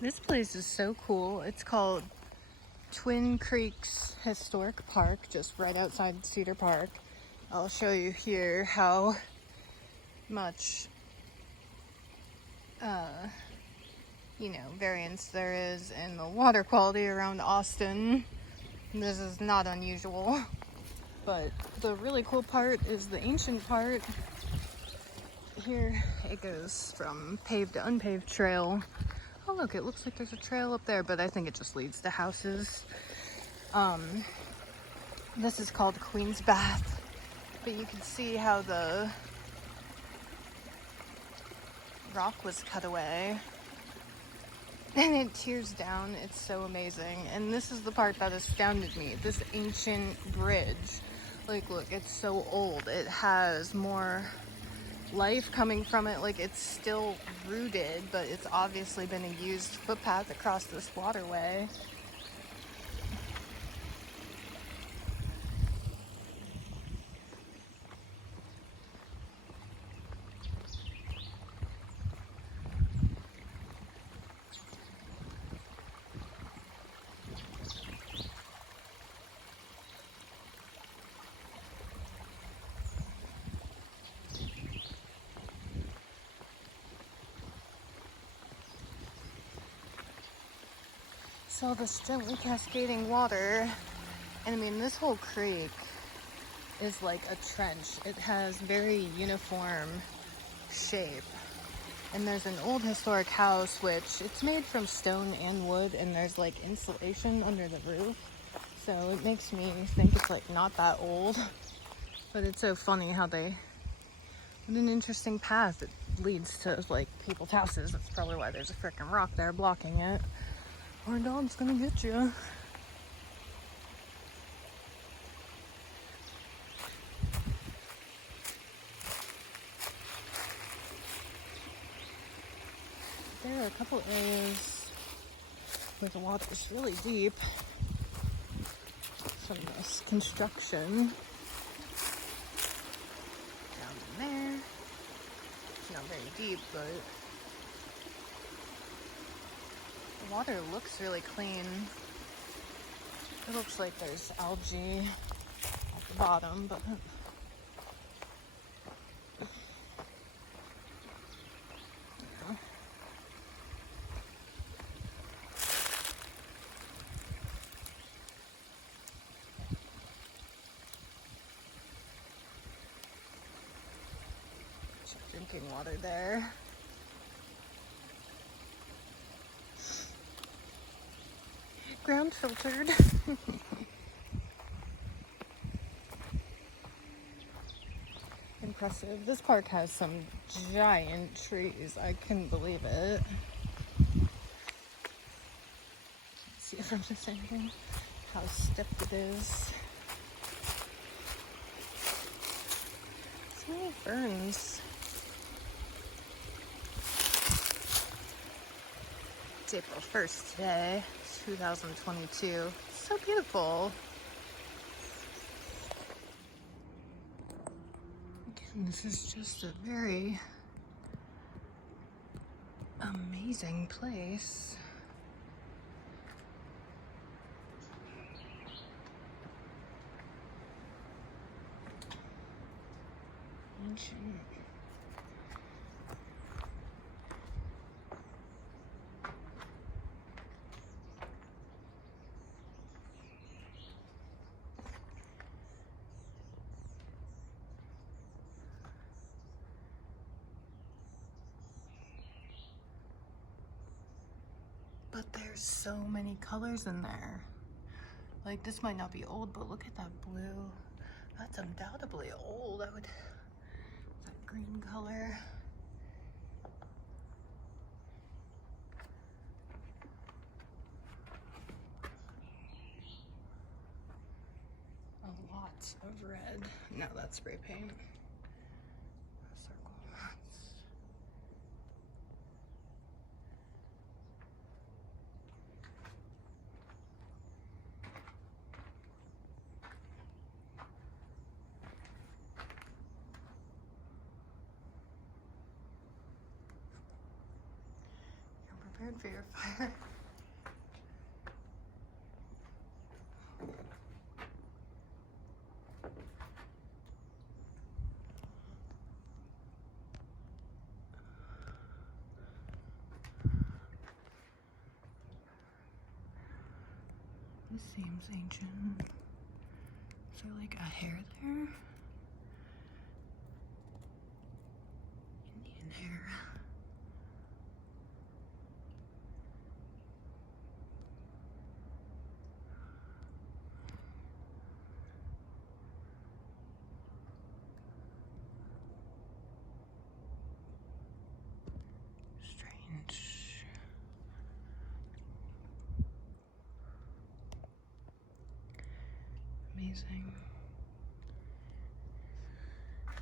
This place is so cool. It's called Twin Creeks Historic Park, just right outside Cedar Park. I'll show you here how much, variance there is in the water quality around Austin. This is not unusual. But the really cool part is the ancient part. Here it goes from paved to unpaved trail. Oh look, it looks like there's a trail up there, but I think it just leads to houses. This is called Queen's Bath, but you can see how the rock was cut away. And it tears down. It's so amazing. And this is the part that astounded me. This ancient bridge. Like, look, it's so old. It has more life coming from it. Like, it's still rooted, but it's obviously been a used footpath across this waterway. So this gently cascading water, and I mean this whole creek is like a trench. It has very uniform shape. And there's an old historic house, which it's made from stone and wood, and there's like insulation under the roof. So it makes me think it's like not that old. But it's so funny how what an interesting path it leads to like people's houses. That's probably why there's a freaking rock there blocking it. Our dog's gonna get you. There are a couple areas where the water is really deep from this construction. Down there. It's not very deep, but the water looks really clean. It looks like there's algae at the bottom, but drinking water there. Ground filtered. Impressive. This park has some giant trees. I couldn't believe it. See if I'm just saying how stepped it is. So many ferns. It's April 1st today, 2022. So beautiful. Again, this is just a very amazing place. Ancient. But there's so many colors in there. Like, this might not be old, but look at that blue. That's undoubtedly old. That green color. A lot of red. No, that's spray paint. Circle. Bird verifier. This seems ancient. Is there like a hair there? Indian hair. Strange. Amazing. Oh,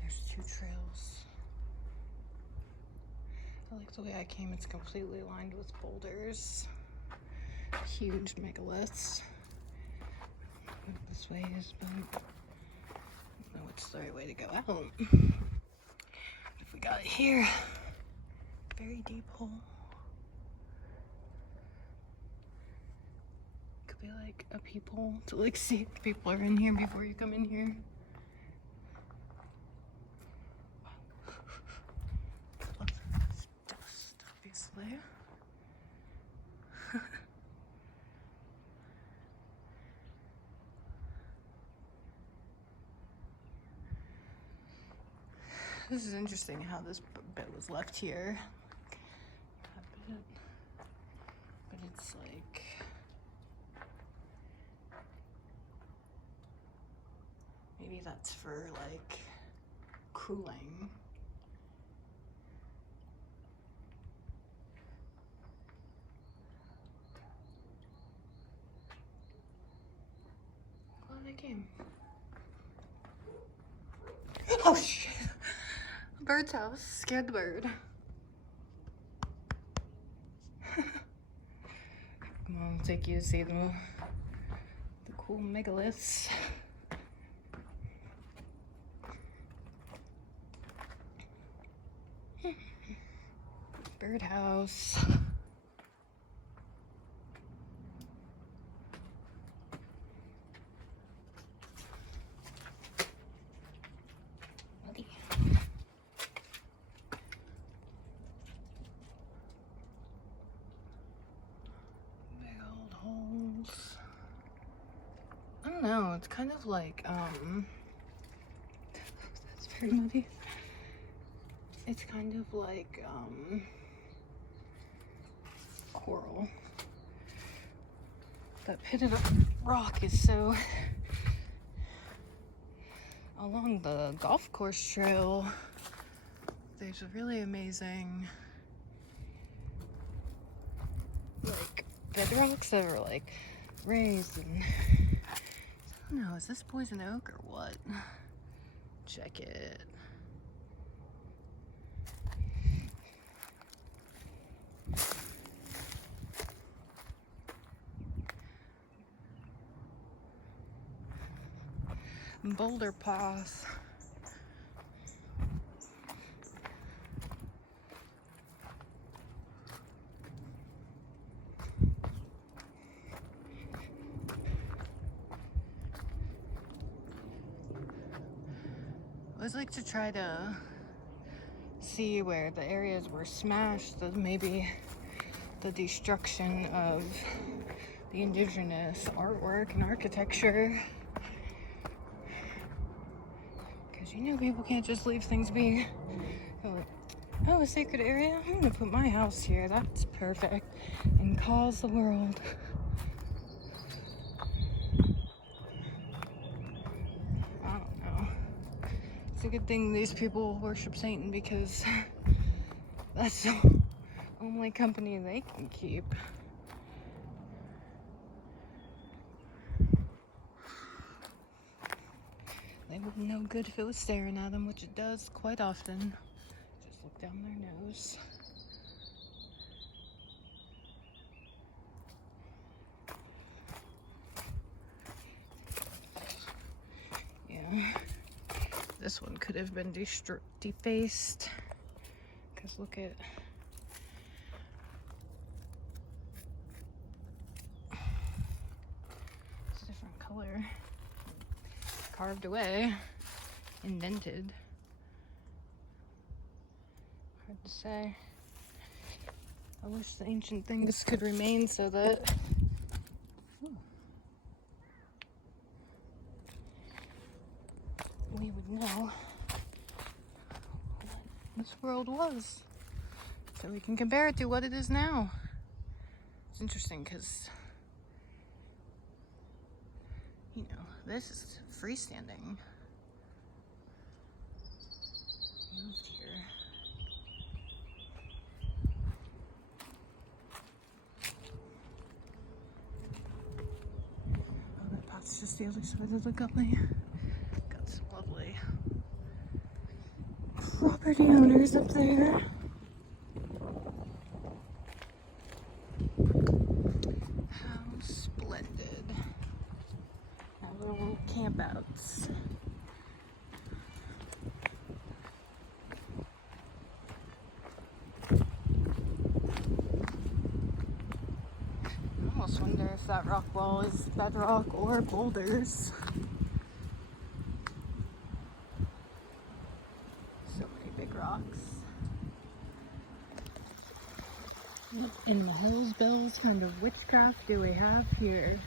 there's two trails. I like the way I came. It's completely lined with boulders. Huge megaliths. This way is, but I don't know what's the right way to go out. If we got it here, very deep hole. Could be like a peephole to like see if people are in here before you come in here. Lots of dust, obviously. This is interesting how this bit was left here. But it's like maybe that's for like cooling. Glad I came. Oh shit! Bird's house scared the bird. Come on, I'll take you to see the cool megaliths. Birdhouse. Buddy. Big old holes. I don't know, it's kind of like, that's very muddy. It's kind of like, coral. That pitted rock is so... Along the golf course trail, there's a really amazing, like, bedrocks that are, like, raised and... I don't know, is this poison oak or what? Check it. Boulder path. I always like to try to see where the areas were smashed, that maybe the destruction of the indigenous artwork and architecture. Because you know people can't just leave things be. They're like, oh, a sacred area? I'm gonna put my house here. That's perfect. And cause the world. I don't know. It's a good thing these people worship Satan, because that's the only company they can keep. They wouldn't know good if it was staring at them, which it does quite often. Just look down their nose. Yeah, this one could have been defaced, because look at carved away, indented. Hard to say. I wish the ancient things could remain so that we would know what this world was, so we can compare it to what it is now. It's interesting because, you know, this is freestanding. Moved here. Oh, that path's just the other side of the gully. Got some lovely property owners up there. How splendid. Our little campouts. I almost wonder if that rock wall is bedrock or boulders. So many big rocks. What in the hell's bells kind of witchcraft do we have here?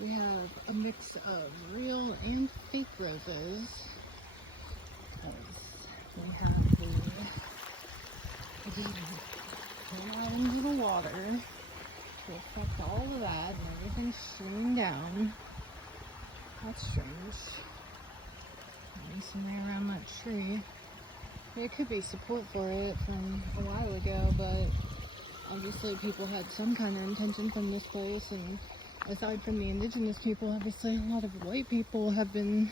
We have a mix of real and fake roses. We have the come out into the water to affect all of that, and everything's streaming down. That's strange. Masonry around that tree. There could be support for it from a while ago, but obviously people had some kind of intention from this place, and aside from the indigenous people, obviously a lot of white people have been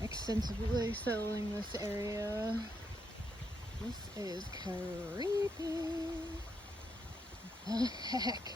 extensively settling this area. This is creepy. What the heck?